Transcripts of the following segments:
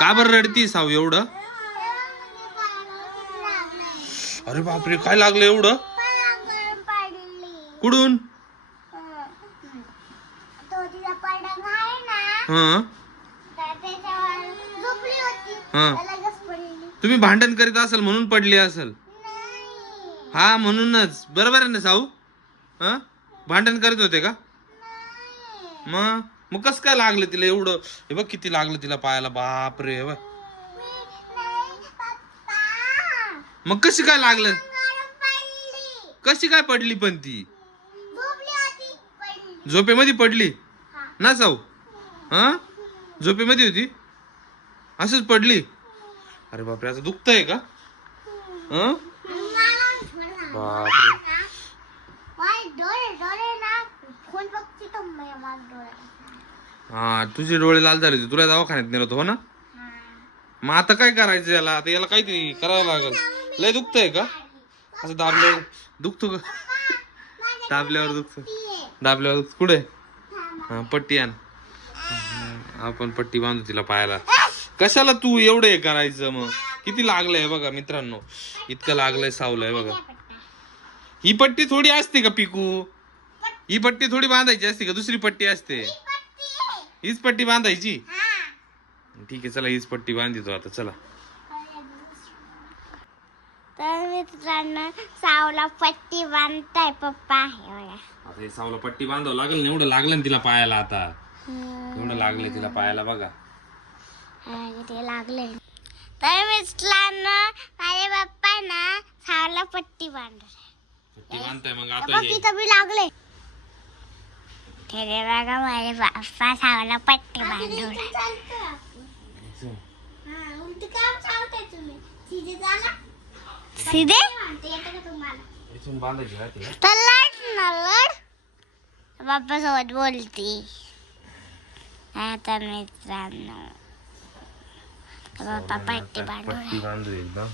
का बरं रडती साऊ एवढं? अरे बापरे, काय लागलं एवढं? कुठून? तुम्ही भांडण करीत असाल म्हणून पडली असेल. हा म्हणूनच. बरोबर आहे ना साऊ? हा, भांडण करीत होते का? मग कस काय लागलं तिला एवढं? हे बघ किती लागलं तिला पायाला. बापरे. मग कशी काय लागलं? कशी काय पडली पण ती? झोपेमध्ये पडली ना साऊ? हा, झोपेमध्ये होती असंच पडली? अरे बापरे, असं दुखतंय का? बापरे. हा, तुझे डोळे लाल झाले होते, तुला दवाखान्यात नेलं होतं हो ना? मग आता काय करायचं याला? आता याला काहीतरी करावं लागल. लय दुखतंय का? असं दाबल्यावर दुखतो का? दाबल्यावर दुखतो. दाबल्यावर दुखतो. कुठे? हा, पट्टी आण. आपण पट्टी बांधू तिला पायाला. कशाला तू एवढं हे करायचं? मग किती लागलंय बघा मित्रांनो, इतकं लागलंय सावलंय बघा. ही पट्टी थोडी असते का पिकू? ही पट्टी थोडी बांधायची असते का? दुसरी पट्टी असते. हीच पट्टी बांधायची. ठीक आहे, चला हीच पट्टी बांधितो आता. चला. तर मित्रांनो, सावला पट्टी बांधताय पप्पा. आता हे सावला पट्टी बांधावं लागेल ना. एवढं लागलं ना तिला पायाला. आता एवढं लागले तिला पायाला बघा. ते लागले. तर मित्रांनो, माझे पप्पा ना सावला पट्टी बांधताय. पट्टी बांधताय मग आता हे इथं बी लागले. ते बघा, माझे पप्पा सावला पट्टी बांधून. सीधे इथून बांधायची का तिला? तर लढ ना लढ. पप्पा सोबत बोलती. आता मित्रांनो, पप्पा पट्टी पट्टी बांधू एकदम.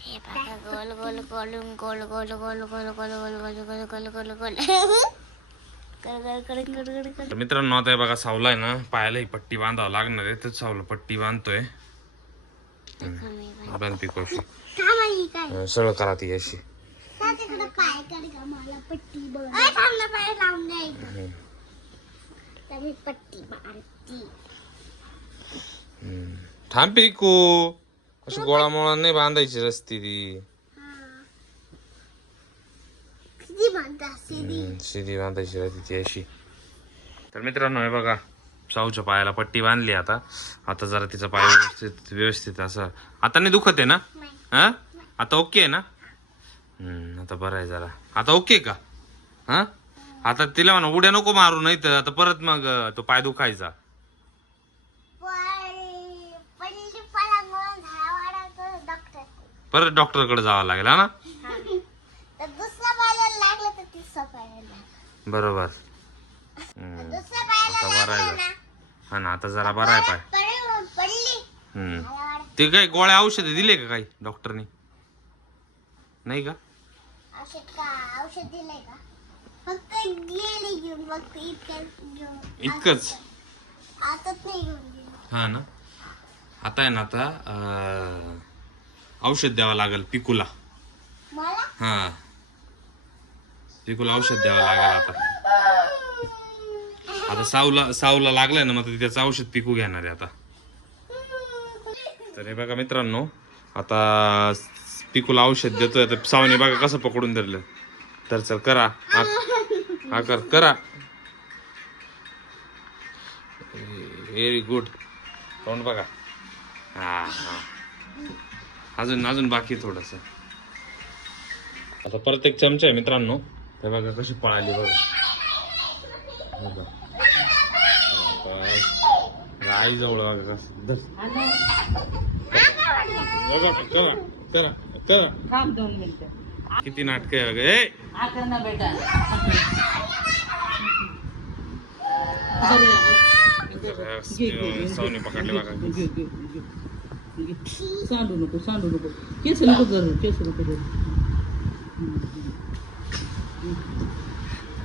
हे बघा, गोल गोल गोलून गोल गोल गोल गोल गोल गोल गोल गोल गोल गोल गोल. मित्रांनो, आता बघा सावला आहे ना, पायाला ही पट्टी बांधावं लागणार आहे. तर सावला पट्टी बांधतोय. बांध पिकोशी सरळ करा ती अशी. थांब पिकू, अशी गोळामोळा नाही बांधायची रस्ती ती. सीधी बांधायची राहते ती अशी. तर मित्रांनो, हे बघा साऊच्या पायाला पट्टी बांधली. आता जरा तिचा पाय व्यवस्थित असं. आता नाही दुखत आहे ना? हा, आता ओके आहे ना? आता बरं आहे जरा. आता ओके का? हा, आता तिला म्हणा उड्या नको मारू, नाही तर आता परत मग तो पाय दुखायचा. परत डॉक्टरकडे जावं लागेल ना? बरोबर. आता बरं आहे. हा ना, आता जरा बरं आहे पाय. ते काय गोळ्या औषधे दिले का काही डॉक्टरनी? नाही का? इतकंच. हा ना, आता आहे ना, आता औषध द्यावं लागेल पिकूला. हा, पिकूला औषध द्यावं लागेल आता सावला लागलाय ना, मग त्याचं औषध पिकू घेणार आहे आता. तर हे बघा मित्रांनो, आता पिकूला औषध देतोय. आता सावने बघा कसं पकडून धरलं. तर चल करा, हा करा. Very good. तोंड बघा. हा, अजून बाकी थोडस. आता परत एक चमचा आहे मित्रांनो. ते बघा कशी पळाली बघा. आई जवळ बघा करा. 2 मिनिटं. किती नाटक आहे बघा. आता ना बेटा, सावनी पकडले बघा. सांडू नको. केस नको करू.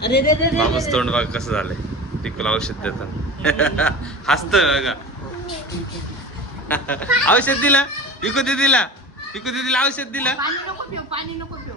अरे रे. बाबाच तोंड बघा कसं झालंय पिकूला औषध देताना. हसतोय बघा. औषध दिलं पिकू दीदीला औषध दिलं पाणी नको पिऊ पाणी नको पिऊ